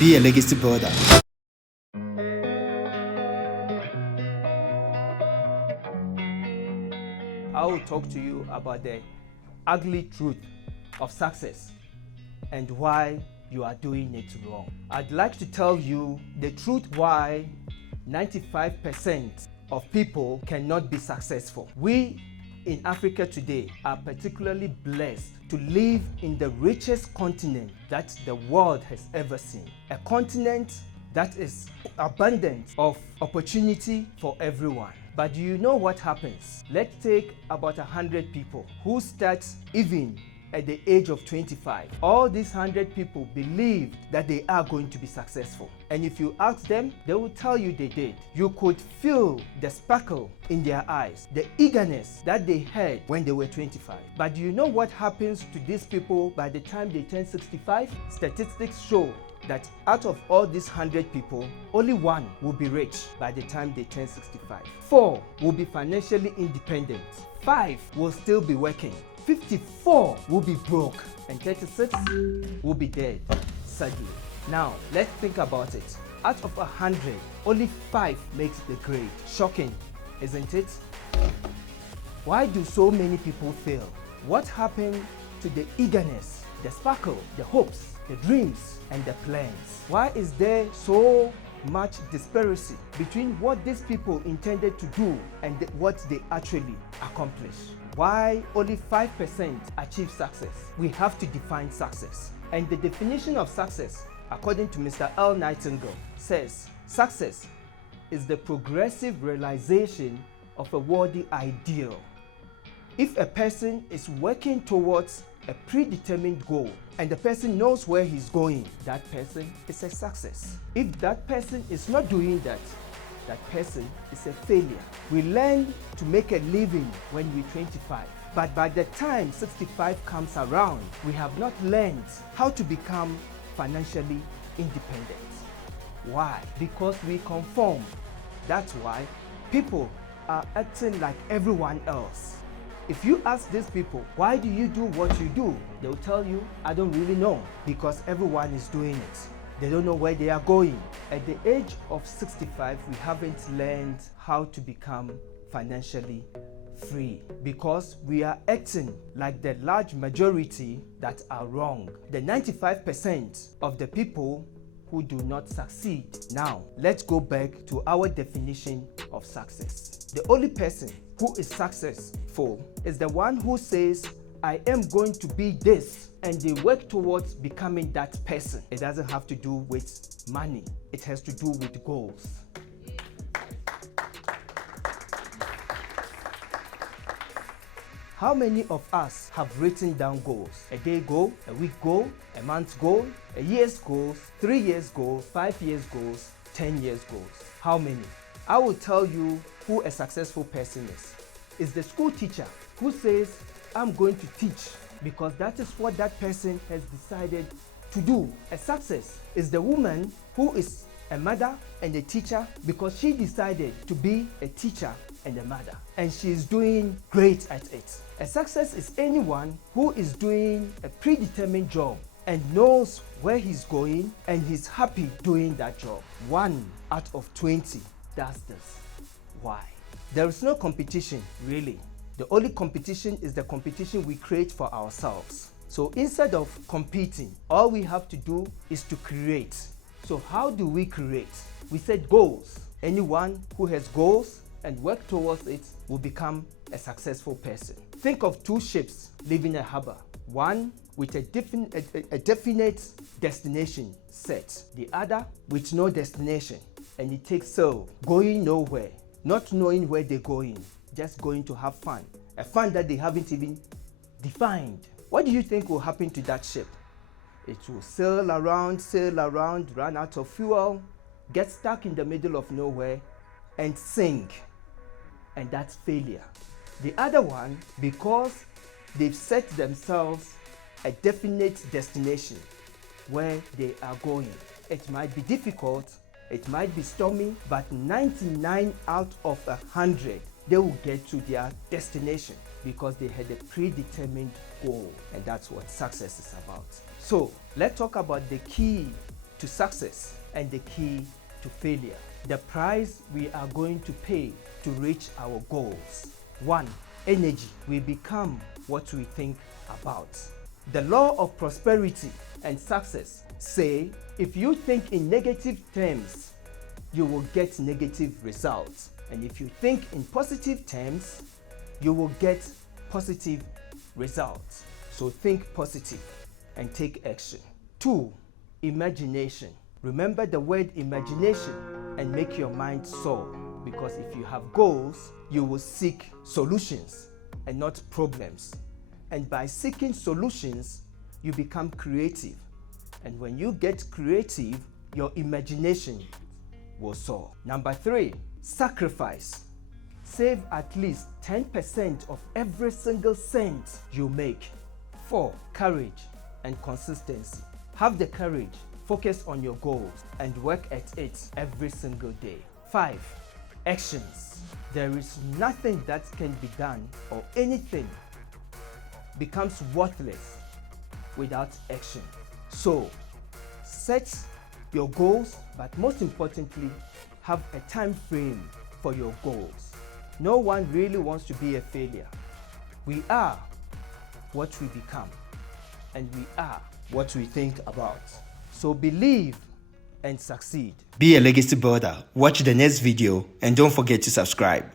Be a legacy builder. I will talk to you about the ugly truth of success and why you are doing it wrong. I'd like to tell you the truth why 95% of people cannot be successful. We in Africa today are particularly blessed to live in the richest continent that the world has ever seen. A continent that is abundant of opportunity for everyone. But do you know what happens? Let's take about 100 people who start even at the age of 25. All these 100 people believed that they are going to be successful. And if you ask them, they will tell you they did. You could feel the sparkle in their eyes, the eagerness that they had when they were 25. But do you know what happens to these people by the time they turn 65? Statistics show that out of all these 100 people, only one will be rich by the time they turn 65. 4 will be financially independent. 5 will still be working. 54 will be broke. And 36 will be dead, sadly. Now, let's think about it. Out of 100, only 5 makes the grade. Shocking, isn't it? Why do so many people fail? What happened to the eagerness, the sparkle, the hopes, the dreams, and the plans? Why is there so much disparity between what these people intended to do and what they actually accomplish? Why only 5% achieve success? We have to define success. And the definition of success, according to Mr. L. Nightingale, says success is the progressive realization of a worthy ideal. If a person is working towards a predetermined goal and the person knows where he's going, that person is a success. If that person is not doing that, that person is a failure. We learn to make a living when we're 25, but by the time 65 comes around, we have not learned how to become financially independent. Why? Because we conform. That's why people are acting like everyone else. If you ask these people, why do you do what you do? They'll tell you, I don't really know, because everyone is doing it. They don't know where they are going. At the age of 65, we haven't learned how to become financially free because we are acting like the large majority that are wrong. The 95% of the people who do not succeed. Now, let's go back to our definition of success. The only person who is successful is the one who says, I am going to be this, and they work towards becoming that person. It doesn't have to do with money. It has to do with goals. How many of us have written down goals? A day goal, a week goal, a month goal, a year's goals, 3 years goals, 5 years goals, 10 years goals. How many? I will tell you who a successful person is. It's the school teacher who says, I'm going to teach because that is what that person has decided to do. A success is the woman who is a mother and a teacher because she decided to be a teacher and a mother, and she is doing great at it. A success is anyone who is doing a predetermined job and knows where he's going and he's happy doing that job. 1 out of 20 does this. Why? There is no competition, really. The only competition is the competition we create for ourselves. So instead of competing, all we have to do is to create. So how do we create? We set goals. Anyone who has goals and work towards it will become a successful person. Think of 2 ships leaving a harbor. One with a definite destination set. The other with no destination. And it takes sail, going nowhere, not knowing where they're going, just going to have fun. A fun that they haven't even defined. What do you think will happen to that ship? It will sail around, run out of fuel, get stuck in the middle of nowhere, and sink. And that's failure. The other one, because they've set themselves a definite destination where they are going. It might be difficult, it might be stormy, but 99 out of 100, they will get to their destination because they had a predetermined goal. And that's what success is about. So let's talk about the key to success and the key to failure. The price we are going to pay to reach our goals. 1. Energy. We become what we think about. The law of prosperity and success say if you think in negative terms, you will get negative results. And if you think in positive terms, you will get positive results. So think positive and take action. 2. Imagination. Remember the word imagination and make your mind soar, because if you have goals, you will seek solutions and not problems. And by seeking solutions, you become creative. And when you get creative, your imagination will soar. Number 3, sacrifice. Save at least 10% of every single cent you make. 4, courage and consistency. Have the courage, focus on your goals, and work at it every single day. 5, actions. There is nothing that can be done, or anything becomes worthless without action. So, set your goals, but most importantly, have a time frame for your goals. No one really wants to be a failure. We are what we become, and we are what we think about. So believe and succeed. Be a legacy builder. Watch the next video and don't forget to subscribe.